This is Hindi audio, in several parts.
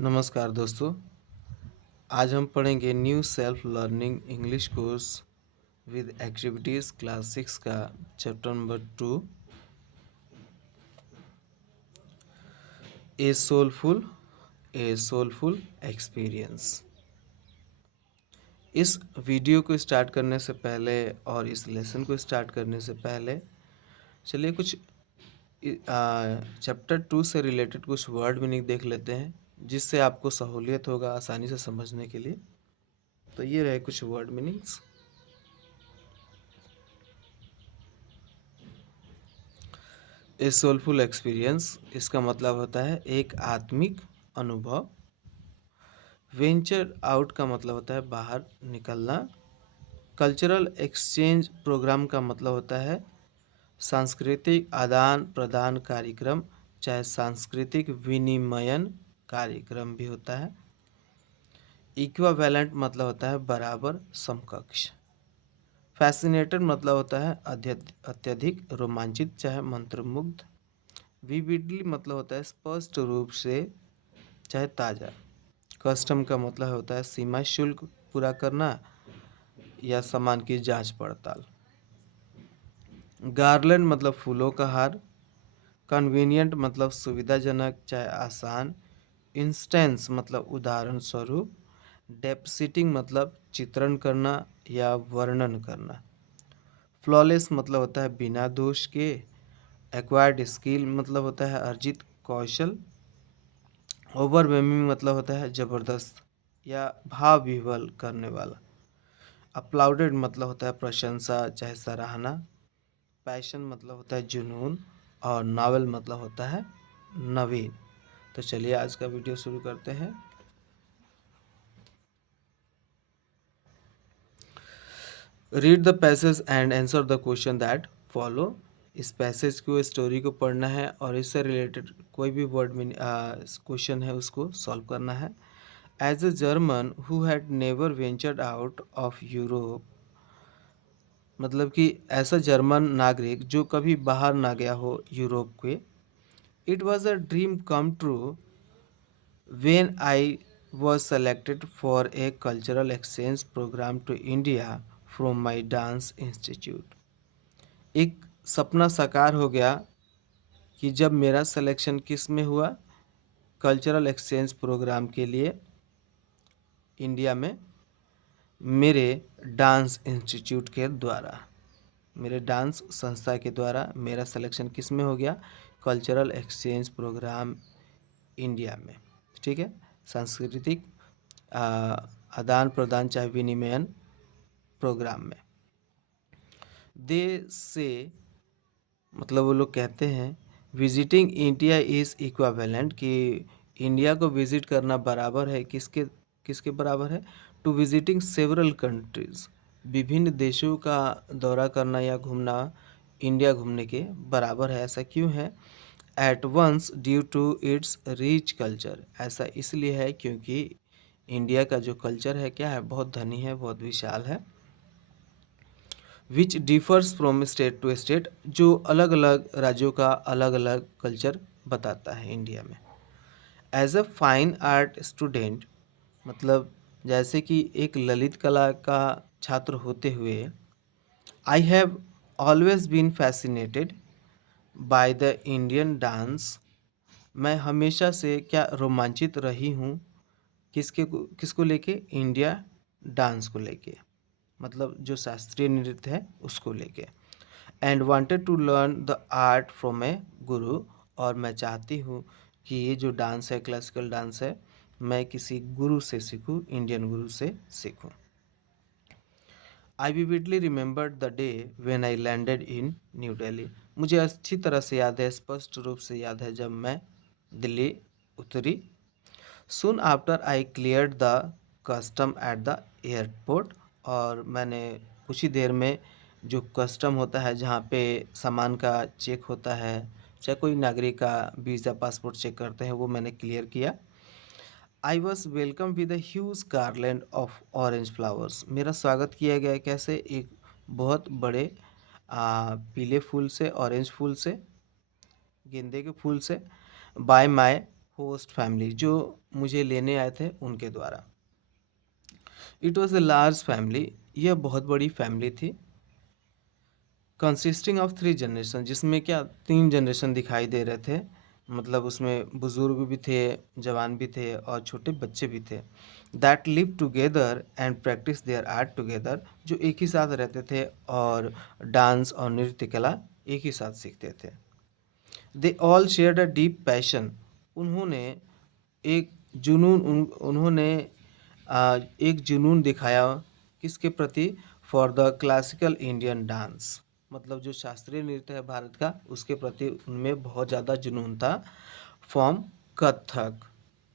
नमस्कार दोस्तों। आज हम पढ़ेंगे new self learning English course with activities class 6 का चैप्टर नंबर 2, ए सोलफुल एक्सपीरियंस। इस वीडियो को स्टार्ट करने से पहले और इस लेसन को स्टार्ट करने से पहले चलिए कुछ चैप्टर 2 से रिलेटेड कुछ वर्ड मीनिंग देख लेते हैं, जिससे आपको सहूलियत होगा आसानी से समझने के लिए। तो ये रहे कुछ वर्ड मीनिंग्स। ए सोलफुल एक्सपीरियंस, इसका मतलब होता है एक आत्मिक अनुभव। वेंचर आउट का मतलब होता है बाहर निकलना। कल्चरल एक्सचेंज प्रोग्राम का मतलब होता है सांस्कृतिक आदान प्रदान कार्यक्रम, चाहे सांस्कृतिक विनिमयन कार्यक्रम भी होता है। इक्विवेलेंट मतलब होता है बराबर, समकक्ष। फैसिनेटेड मतलब होता है अत्यधिक रोमांचित, चाहे मंत्रमुग्ध। विविडली मतलब होता है स्पष्ट रूप से, चाहे ताज़ा। कस्टम का मतलब होता है सीमा शुल्क पूरा करना या सामान की जांच पड़ताल। गार्लैंड मतलब फूलों का हार। कन्वीनियंट मतलब सुविधाजनक, चाहे आसान। इंस्टेंस मतलब उदाहरण स्वरूप। डेप्सिटिंग मतलब चित्रण करना या वर्णन करना। फ्लॉलेस मतलब होता है बिना दोष के। एक्वायर्ड स्किल मतलब होता है अर्जित कौशल। ओवरवेमिंग मतलब होता है जबरदस्त या भाव विह्वल करने वाला। अप्लाउडेड मतलब होता है प्रशंसा, चाहे सराहना। पैशन मतलब होता है जुनून। और नावल मतलब होता है नवीन। तो चलिए आज का वीडियो शुरू करते हैं। Read the passage and answer the question that follow. इस पैसेज को, स्टोरी को पढ़ना है और इससे रिलेटेड कोई भी वर्ड में क्वेश्चन है उसको सॉल्व करना है। As a German who had never ventured out of Europe, मतलब कि ऐसा जर्मन नागरिक जो कभी बाहर ना गया हो यूरोप के। It was a dream come true when I was selected for a cultural exchange program to India from my dance institute। एक सपना साकार हो गया कि जब मेरा सिलेक्शन किस में हुआ, कल्चरल एक्सचेंज प्रोग्राम के लिए इंडिया में, मेरे डांस इंस्टीट्यूट के द्वारा, मेरे डांस संस्था के द्वारा मेरा सिलेक्शन किस में हो गया, कल्चरल एक्सचेंज प्रोग्राम इंडिया में। ठीक है, सांस्कृतिक आदान प्रदान चाहे विनिमयन प्रोग्राम में। दे से मतलब वो लोग कहते हैं विजिटिंग इंडिया इज़ इक्विवेलेंट, कि इंडिया को विजिट करना बराबर है किसके किसके बराबर है, टू विजिटिंग सेवरल कंट्रीज़, विभिन्न देशों का दौरा करना या घूमना इंडिया घूमने के बराबर है। ऐसा क्यों है? At once due to its rich culture, ऐसा इसलिए है क्योंकि इंडिया का जो कल्चर है क्या है, बहुत धनी है, बहुत विशाल है। Which differs from state to state, जो अलग अलग राज्यों का अलग अलग कल्चर बताता है इंडिया में। As a fine art student, मतलब जैसे कि एक ललित कला का छात्र होते हुए, I have always been fascinated by the Indian dance, मैं हमेशा से क्या रोमांचित रही हूँ किसको लेके, इंडिया डांस को लेके, मतलब जो शास्त्रीय नृत्य है उसको लेके। And wanted to learn the art from a guru, और मैं चाहती हूँ कि ये जो डांस है, क्लासिकल डांस है, मैं किसी गुरु से सीखूँ, इंडियन गुरु से सीखूँ। I vividly remembered the day when I landed in New Delhi, मुझे अच्छी तरह से याद है, स्पष्ट रूप से याद है जब मैं दिल्ली उतरी। Soon after I cleared the custom at the airport, और मैंने कुछ ही देर में जो कस्टम होता है जहाँ पे सामान का चेक होता है, चाहे कोई नागरिक का वीज़ा पासपोर्ट चेक करते हैं, वो मैंने क्लियर किया। I was welcome with a huge garland of orange flowers, मेरा स्वागत किया गया कैसे, एक बहुत बड़े पीले फूल से, ऑरेंज फूल से, गेंदे के फूल से। बाय माय होस्ट फैमिली, जो मुझे लेने आए थे उनके द्वारा। It was a large family, यह बहुत बड़ी फैमिली थी, कंसिस्टिंग ऑफ 3 जनरेशन, जिसमें क्या 3 जनरेशन दिखाई दे रहे थे। मतलब उसमें बुज़ुर्ग भी थे, जवान भी थे और छोटे बच्चे भी थे। That live together and practice their art together, जो एक ही साथ रहते थे और डांस और नृत्य कला एक ही साथ सीखते थे। They all shared a deep passion, उन्होंने एक उन्होंने एक जुनून दिखाया किसके प्रति? For the classical Indian dance, मतलब जो शास्त्रीय नृत्य है भारत का उसके प्रति उनमें बहुत ज़्यादा जुनून था। फॉर्म कथक,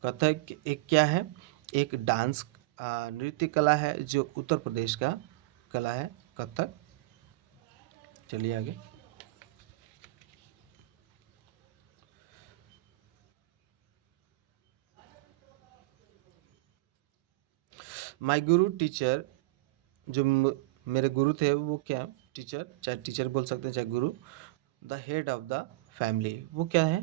कथक एक क्या है? एक डांस नृत्य कला है जो उत्तर प्रदेश का कला है कथक। चलिए आगे। माय गुरु टीचर, जो मेरे गुरु थे वो क्या? टीचर, चाहे टीचर बोल सकते हैं चाहे गुरु। The head of the family, वो क्या है?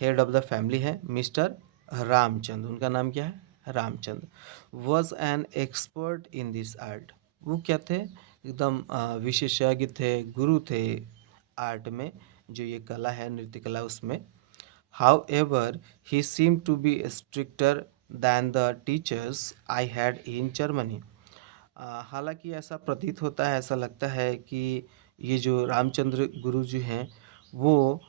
हेड ऑफ द फैमिली है मिस्टर रामचंद्र, उनका नाम क्या है? Ramchandra. Was an expert in this art, वो क्या थे? एकदम विशेषज्ञ थे, गुरु थे आर्ट में, जो ये कला है नृत्य कला उसमें। However, he seemed to be stricter than the teachers I had in Germany. हालांकि ऐसा प्रतीत होता है, ऐसा लगता है कि ये जो रामचंद्र गुरु जी हैं वो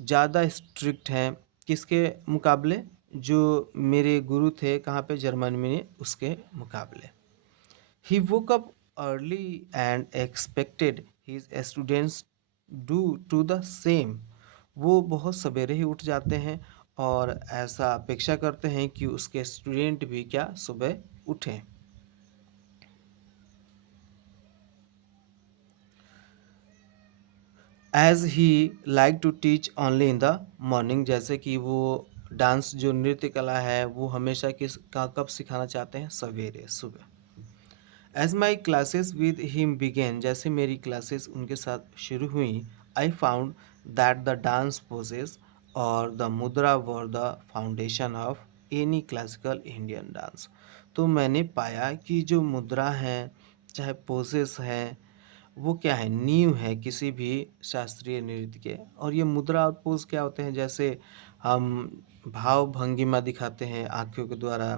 ज़्यादा स्ट्रिक्ट हैं किसके मुकाबले? जो मेरे गुरु थे कहाँ पे? जर्मनी में, उसके मुकाबले। He woke up early and expected his students do the same. वो बहुत सवेरे ही उठ जाते हैं और ऐसा अपेक्षा करते हैं कि उसके स्टूडेंट भी क्या सुबह उठें। As he like to teach only in the morning, जैसे कि वो डांस जो नृत्य कला है वो हमेशा कब सिखाना चाहते हैं? सवेरे, सुबह। As my classes with him begin, जैसे मेरी क्लासेस उनके साथ शुरू हुई, I found that the dance poses और the mudra were the foundation of any classical Indian dance. तो मैंने पाया कि जो मुद्रा हैं चाहे पोजेस हैं वो क्या है? नींव है किसी भी शास्त्रीय नृत्य के। और ये मुद्रा और पोज क्या होते हैं? जैसे हम भाव भंगिमा दिखाते हैं आँखों के द्वारा,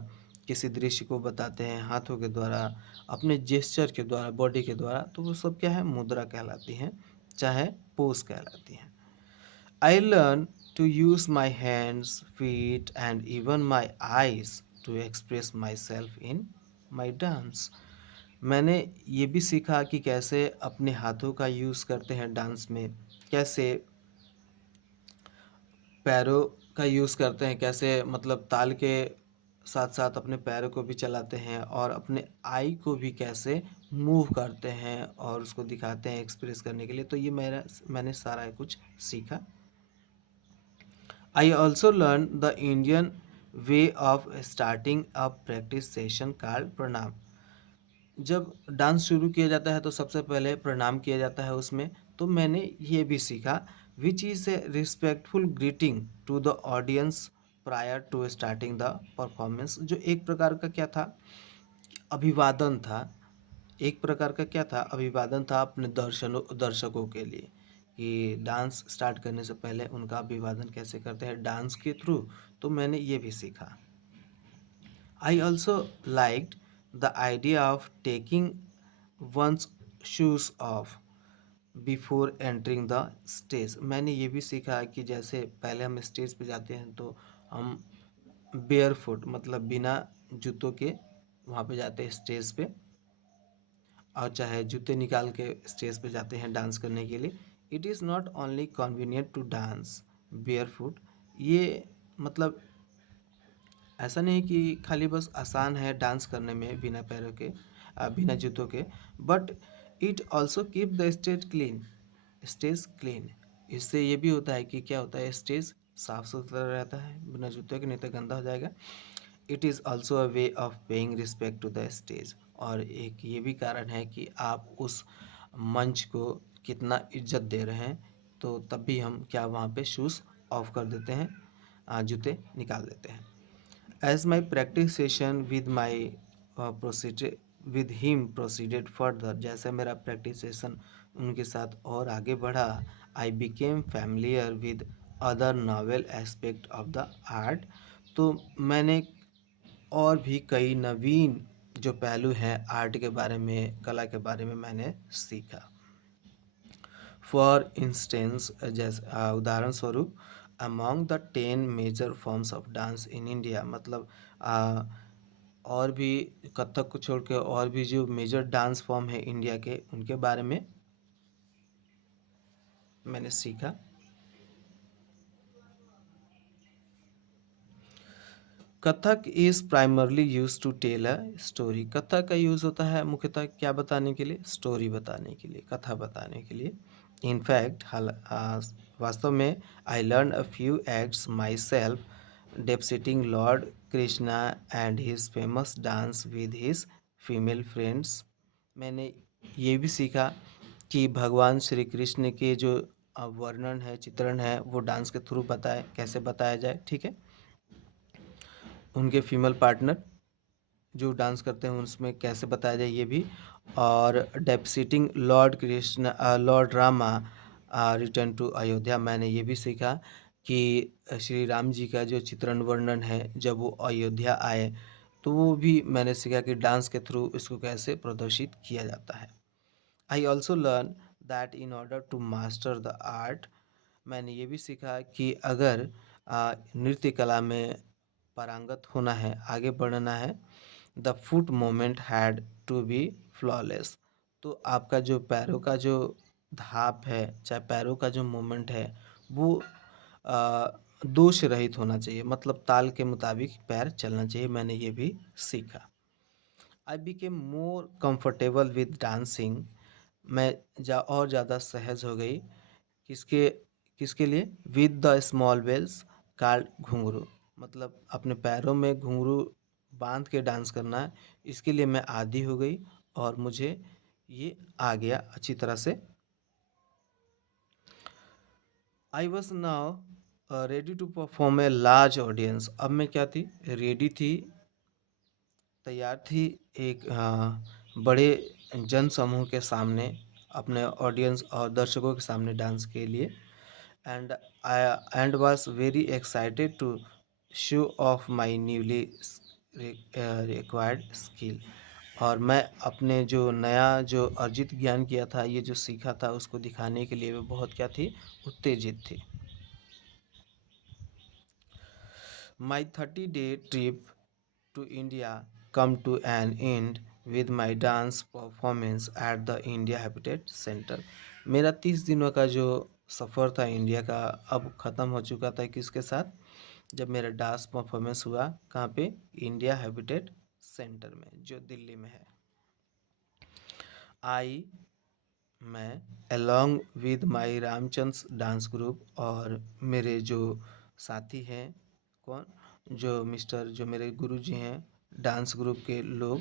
किसी दृश्य को बताते हैं हाथों के द्वारा, अपने जेस्चर के द्वारा, बॉडी के द्वारा, तो वो सब क्या है? मुद्रा कहलाती हैं, चाहे पोज कहलाती हैं। I learn to use my hands, feet and even my eyes to express myself in my dance. मैंने ये भी सीखा कि कैसे अपने हाथों का यूज़ करते हैं डांस में, कैसे पैरों का यूज़ करते हैं, कैसे मतलब ताल के साथ साथ अपने पैरों को भी चलाते हैं और अपने आई को भी कैसे मूव करते हैं और उसको दिखाते हैं एक्सप्रेस करने के लिए। तो ये मैंने सारा कुछ सीखा। आई also learn the Indian way of starting a practice session called प्रणाम। जब डांस शुरू किया जाता है तो सबसे पहले प्रणाम किया जाता है उसमें। तो मैंने ये भी सीखा which is a respectful greeting to the audience prior to starting the performance, जो एक प्रकार का क्या था? अभिवादन था। एक प्रकार का क्या था? अभिवादन था अपने दर्शकों के लिए, कि डांस स्टार्ट करने से पहले उनका अभिवादन कैसे करते हैं डांस के थ्रू। तो मैंने ये भी सीखा। I also liked the idea of taking one's shoes off before entering the stage. मैंने ये भी सीखा कि जैसे पहले हम स्टेज पे जाते हैं तो हम बेयर फुट, मतलब बिना जूतों के वहाँ पे जाते हैं स्टेज पे, और चाहे जूते निकाल के स्टेज पे जाते हैं डांस करने के लिए। It is not only convenient to dance barefoot, ये मतलब ऐसा नहीं कि खाली बस आसान है डांस करने में बिना पैरों के, बिना जूतों के, but it also keep the stage clean. इससे ये भी होता है कि क्या होता है? स्टेज साफ सुथरा रहता है बिना जूतों के, नहीं तो गंदा हो जाएगा। It is also a way of paying respect to the stage, और एक ये भी कारण है कि आप उस मंच को कितना इज्जत दे रहे हैं। तो तब भी हम क्या वहाँ पे शूज़ ऑफ कर देते हैं, जूते निकाल देते हैं। As my practice session proceeded with him proceeded further, जैसे मेरा प्रैक्टिस सेशन उनके साथ और आगे बढ़ा, I became familiar with other novel aspect of the art. तो मैंने और भी कई नवीन जो पहलू हैं आर्ट के बारे में, कला के बारे में मैंने सीखा। फॉर इंस्टेंस, जैसे उदाहरण स्वरूप, among the 10 major forms of dance in India, मतलब आ, और भी कथक को छोड़ के और भी जो मेजर डांस फॉर्म है इंडिया के, उनके बारे में मैंने सीखा। Kathak is primarily use to tell a story. Kathak का यूज़ होता है मुख्यतः क्या बताने के लिए? स्टोरी बताने के लिए, कथा बताने के लिए। इनफैक्ट वास्तव में I learn a few acts myself depicting Lord Krishna and his famous dance with his female friends. मैंने ये भी सीखा कि भगवान श्री कृष्ण के जो वर्णन है, चित्रण है, वो डांस के थ्रू बताए, कैसे बताया जाए, ठीक है। उनके फीमेल पार्टनर जो डांस करते हैं उसमें कैसे बताया जाए, ये भी। और depicting Lord Krishna, Lord Rama return to Ayodhya, मैंने ये भी सीखा कि श्री राम जी का जो चित्रण वर्णन है जब वो अयोध्या आए, तो वो भी मैंने सीखा कि डांस के थ्रू इसको कैसे प्रदर्शित किया जाता है। I also learn that in order to master the art, मैंने ये भी सीखा कि अगर नृत्य कला में पारंगत होना है, आगे बढ़ना है, the foot moment had to be flawless. तो आपका जो पैरों का जो धाप है, चाहे पैरों का जो मोमेंट है, वो आ, दोष रहित होना चाहिए, मतलब ताल के मुताबिक पैर चलना चाहिए, मैंने ये भी सीखा। I became more comfortable with dancing, मैं और ज़्यादा सहज हो गई। किसके किसके लिए? With the small bells called ghungroo, मतलब अपने पैरों में घुंघरू बांध के डांस करना है, इसके लिए मैं आदी हो गई और मुझे ये आ गया अच्छी तरह से। I was now ready to perform a large audience, अब मैं क्या थी? रेडी थी, तैयार थी एक बड़े जन समूह के सामने, अपने ऑडियंस और दर्शकों के सामने डांस के लिए। And I and was very excited to show off my newly required skill, और मैं अपने जो नया जो अर्जित ज्ञान किया था, ये जो सीखा था, उसको दिखाने के लिए मैं बहुत क्या थी? उत्तेजित थी। My 30-day trip to India come to an end with my dance performance at the India Habitat Center। मेरा 30 दिनों का जो सफ़र था इंडिया का अब ख़त्म हो चुका था, किसके साथ? जब मेरा डांस परफॉर्मेंस हुआ, कहाँ पे? इंडिया हैबिटेट सेंटर में, जो दिल्ली में है। आई मैं along with my Ramchandra dance group, और मेरे जो साथी हैं, कौन? जो मेरे गुरुजी हैं डांस ग्रुप के लोग,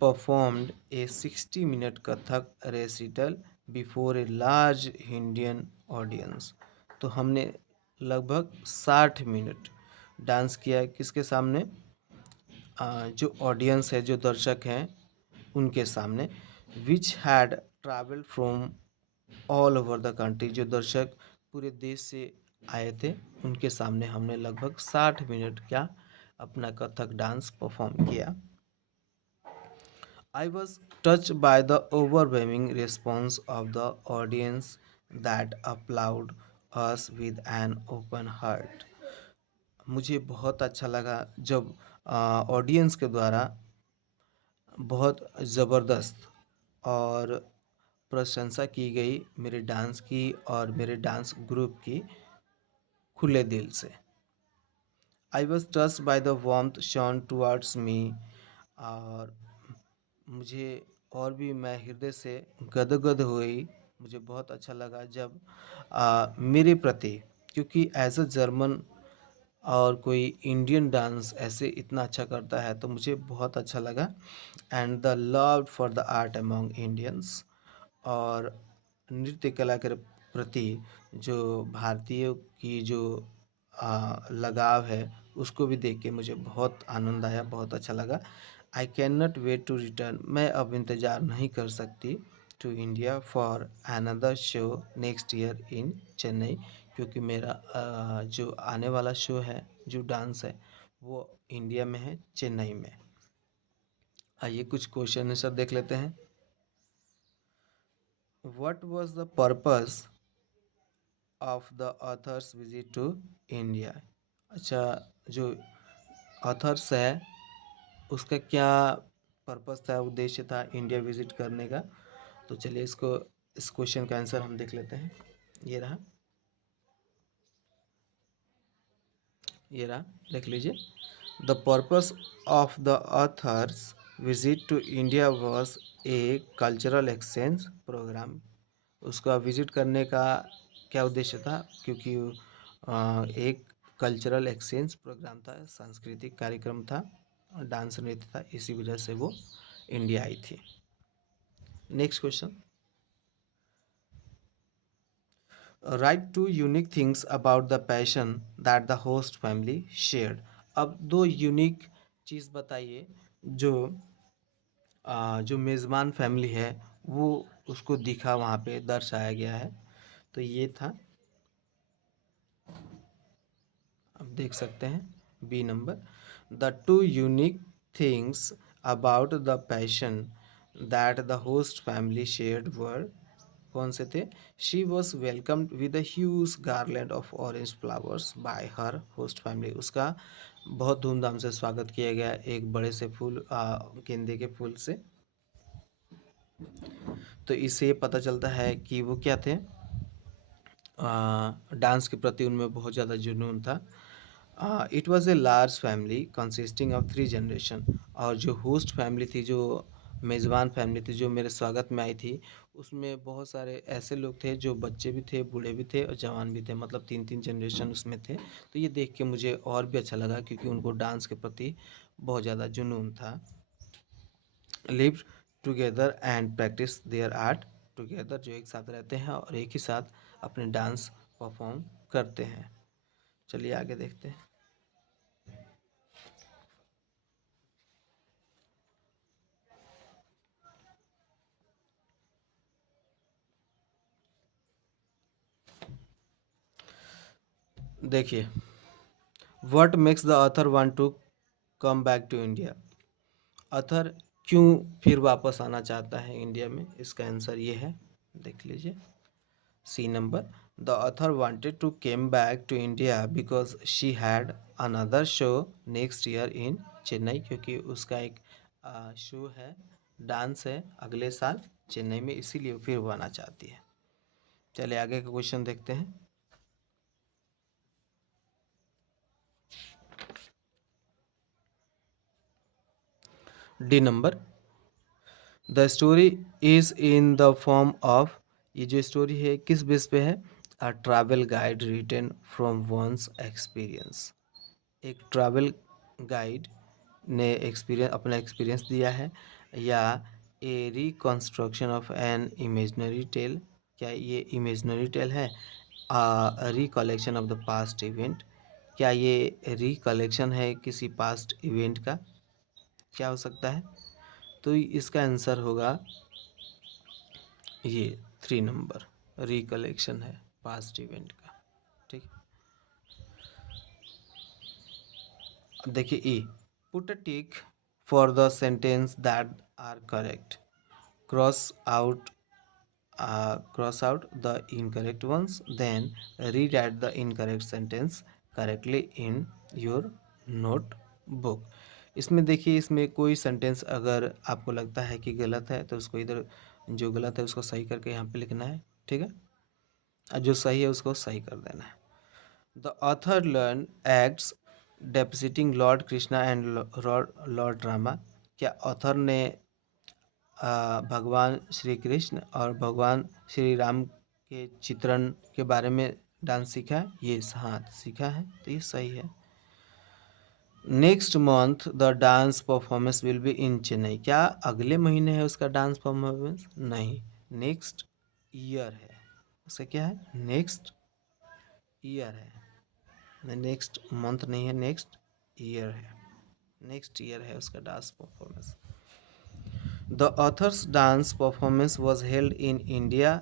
performed A 60 minute Kathak recital before a large Indian audience. तो हमने लगभग 60 मिनट डांस किया, किसके सामने? जो ऑडियंस है, जो दर्शक हैं, उनके सामने। Which had travel from all over the country, जो दर्शक पूरे देश से आए थे, उनके सामने हमने लगभग 60 मिनट क्या अपना कथक डांस परफॉर्म किया। I was touched by the overwhelming response of the audience that applauded us with an open heart। मुझे बहुत अच्छा लगा जब ऑडियंस के द्वारा बहुत ज़बरदस्त और प्रशंसा की गई मेरे डांस की और मेरे डांस ग्रुप की, खुले दिल से। I was touched by the warmth shown towards me, और मुझे और भी मैं हृदय से गदगद हुई, मुझे बहुत अच्छा लगा जब मेरे प्रति, क्योंकि एज अ जर्मन और कोई इंडियन डांस ऐसे इतना अच्छा करता है, तो मुझे बहुत अच्छा लगा। And the love for the art among Indians, और नृत्य कला के प्रति जो भारतीयों की जो लगाव है, उसको भी देख के मुझे बहुत आनंद आया, बहुत अच्छा लगा। I can not wait to return, मैं अब इंतज़ार नहीं कर सकती to India for another show next year in Chennai, क्योंकि मेरा जो आने वाला शो है, जो डांस है, वो इंडिया में है, चेन्नई में। आइए कुछ क्वेश्चन आंसर देख लेते हैं। What was the purpose of the authors visit to India? अच्छा, जो ऑथर्स है उसका क्या पर्पस था, उद्देश्य था इंडिया विजिट करने का? तो चलिए इस क्वेश्चन का आंसर हम देख लेते हैं। ये रहा, ये रहा, देख लीजिए। The purpose of the authors visit to India was a cultural exchange program. उसका विजिट करने का क्या उद्देश्य था? क्योंकि एक कल्चरल एक्सचेंज प्रोग्राम था, सांस्कृतिक कार्यक्रम था, डांस नृत्य था, इसी वजह से वो इंडिया आई थी। Next question, write two unique things about the passion that the host family shared. अब दो यूनिक चीज़ बताइए जो जो मेज़बान फैमिली है वो उसको दिखा, वहाँ पे दर्शाया गया है। तो ये था, आप देख सकते हैं B number. The two unique things about the passion that the host family shared were, कौन से थे? She was welcomed with a huge garland of orange flowers by her host family. उसका बहुत धूमधाम से स्वागत किया गया एक बड़े से फूल, गेंदे के फूल से। तो इससे ये पता चलता है कि वो क्या थे, डांस के प्रति उनमें बहुत ज़्यादा जुनून था। It was a large family consisting of 3 generation. और जो होस्ट फैमिली थी, जो मेज़बान फैमिली थी, जो मेरे स्वागत में आई थी, उसमें बहुत सारे ऐसे लोग थे जो बच्चे भी थे, बूढ़े भी थे और जवान भी थे, मतलब 3-3 जनरेशन उसमें थे। तो ये देख के मुझे और भी अच्छा लगा क्योंकि उनको डांस के प्रति बहुत ज़्यादा जुनून था। Live together and practice their art together, जो एक साथ रहते हैं और एक ही साथ अपने डांस परफॉर्म करते हैं। चलिए आगे देखते हैं। देखिए, what makes the author want to come back to India? Author क्यों फिर वापस आना चाहता है इंडिया में? इसका आंसर ये है, देख लीजिए, C number. The author wanted to came back to India because she had another show next year in Chennai, क्योंकि उसका एक शो है, डांस है अगले साल चेन्नई में, इसीलिए फिर वो आना चाहती है। चलिए आगे का क्वेश्चन देखते हैं। D number, the story is in the form of, ये जो स्टोरी है किस बेस पे है? A travel guide written from one's experience. एक ट्रैवल गाइड ने अपना एक्सपीरियंस दिया है, या a reconstruction of an imaginary tale, क्या ये इमेजनरी टेल है? Recollection of the past event, क्या ये रिकलेक्शन है किसी पास्ट इवेंट का? क्या हो सकता है? तो इसका आंसर होगा ये 3 नंबर, रिकलेक्शन है पास्ट इवेंट का। ठीक है, अब देखिए E, put a tick for the sentence that are correct, cross out cross out the incorrect ones, then rewrite the incorrect sentence correctly in your notebook। इसमें देखिए, इसमें कोई सेंटेंस अगर आपको लगता है कि गलत है तो उसको इधर, जो गलत है उसको सही करके यहाँ पे लिखना है, ठीक है, और जो सही है उसको सही कर देना है। The author learn acts depicting Lord Krishna and Lord Rama, क्या ऑथर ने भगवान श्री कृष्ण और भगवान श्री राम के चित्रण के बारे में डांस सीखा है? ये हाँ सीखा है, तो ये सही है। Next month the dance performance will be in Chennai, क्या अगले महीने है उसका डांस परफॉर्मेंस? नहीं, नेक्स्ट ईयर है उसका, क्या है? नेक्स्ट ईयर है, नेक्स्ट मंथ नहीं है, नेक्स्ट ईयर है, नेक्स्ट ईयर है उसका dance performance. The author's dance performance was held in India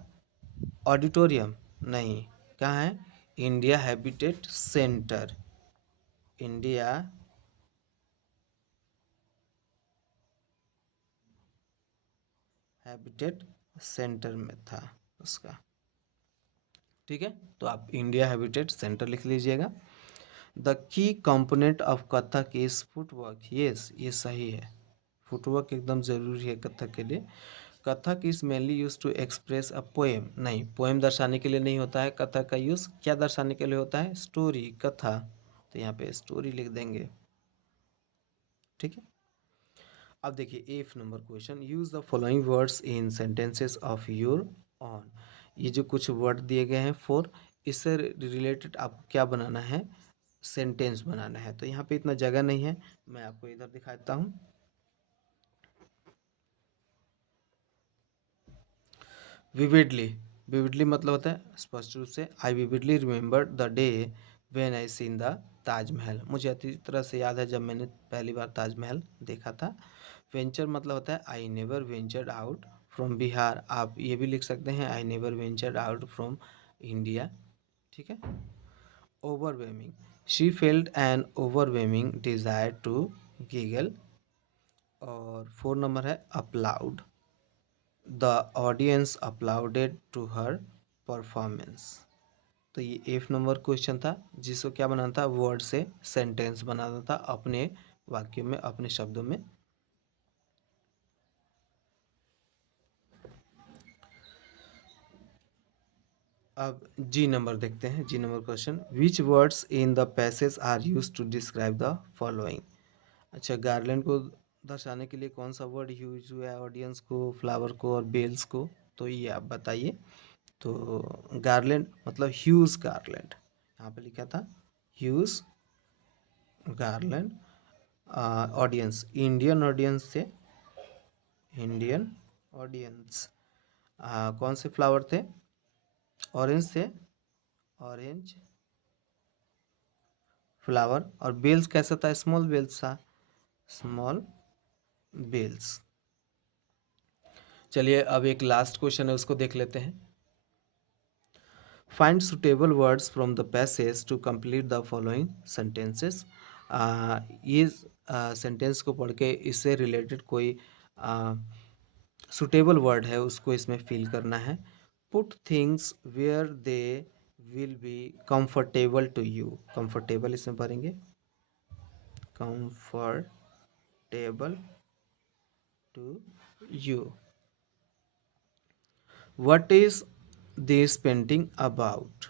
auditorium, नहीं, कहाँ है, India habitat centre, India habitat centre में था उसका, ठीक है, तो आप इंडिया हैबिटेट सेंटर लिख लीजिएगा। The key component of Kathak is footwork, yes ये सही है, फुटवर्क एकदम ज़रूरी है कथक के लिए। Kathak is mainly use to express a poem, नहीं, पोएम दर्शाने के लिए नहीं होता है कथक का यूज़, क्या दर्शाने के लिए होता है, स्टोरी, कथा, तो यहाँ पे स्टोरी लिख देंगे, ठीक है। अब देखिए 8 number question, use the following words in sentences of your on, ये जो कुछ वर्ड दिए गए हैं 4, इससे रिलेटेड आपको क्या बनाना है, सेंटेंस बनाना है। तो यहाँ पे इतना जगह नहीं है, मैं आपको इधर दिखाता हूँ। विविडली, विविडली मतलब होता है स्पष्ट रूप से, I vividly remember the day when I seen the Taj Mahal, मुझे अच्छी तरह से याद है जब मैंने पहली बार ताजमहल देखा था। वेंचर मतलब होता है I never ventured out from Bihar, आप ये भी लिख सकते हैं I never ventured out from India, ठीक है। Overwhelming, she felt an overwhelming desire to giggle. और 4 नंबर है applaud, the audience applauded to her performance. तो ये 8 नंबर क्वेश्चन था जिसको क्या बनाना था, वर्ड से सेंटेंस बनाना था अपने वाक्य में, अपने शब्दों में। अब जी नंबर देखते हैं, G number question, which words in the passage are use to describe the following. अच्छा, गार्लैंड को दर्शाने के लिए कौन सा वर्ड यूज हुआ है, ऑडियंस को, फ्लावर को और बेल्स को, तो ये आप बताइए। तो गार्लैंड मतलब ह्यूज गार्लैंड, यहाँ पे लिखा था huge garland. Audience, Indian audience से, इंडियन ऑडियंस, कौन से फ्लावर थे, ऑरेंज से, ऑरेंज फ्लावर, और बेल्स कैसा था, स्मॉल बेल्स था, स्मॉल बेल्स। चलिए अब एक लास्ट क्वेश्चन है उसको देख लेते हैं। Find suitable words from the passage to complete the following sentences. ये सेंटेंस को पढ़ के इससे रिलेटेड कोई सुटेबल वर्ड है उसको इसमें फिल करना है। Put things where they will be comfortable to you, comfortable इसमें भरेंगे, comfortable to you. What is this painting about?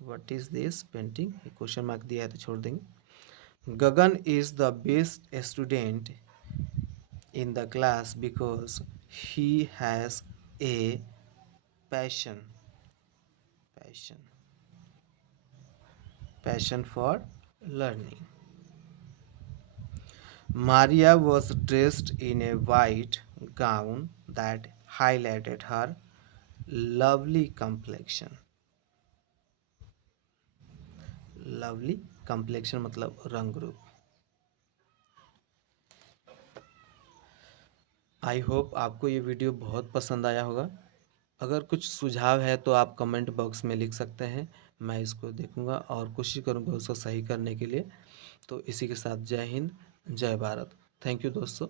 What is this painting? Question mark दिया है तो छोड़ देंगे। Gagan is the best student in the class because he has a passion, passion, passion for learning. Maria was dressed in a white gown that highlighted her lovely complexion. Lovely complexion मतलब रंग रूप। आई होप आपको ये वीडियो बहुत पसंद आया होगा। अगर कुछ सुझाव है तो आप कमेंट बॉक्स में लिख सकते हैं, मैं इसको देखूंगा और कोशिश करूंगा उसको सही करने के लिए। तो इसी के साथ जय हिंद, जय भारत। थैंक यू दोस्तों।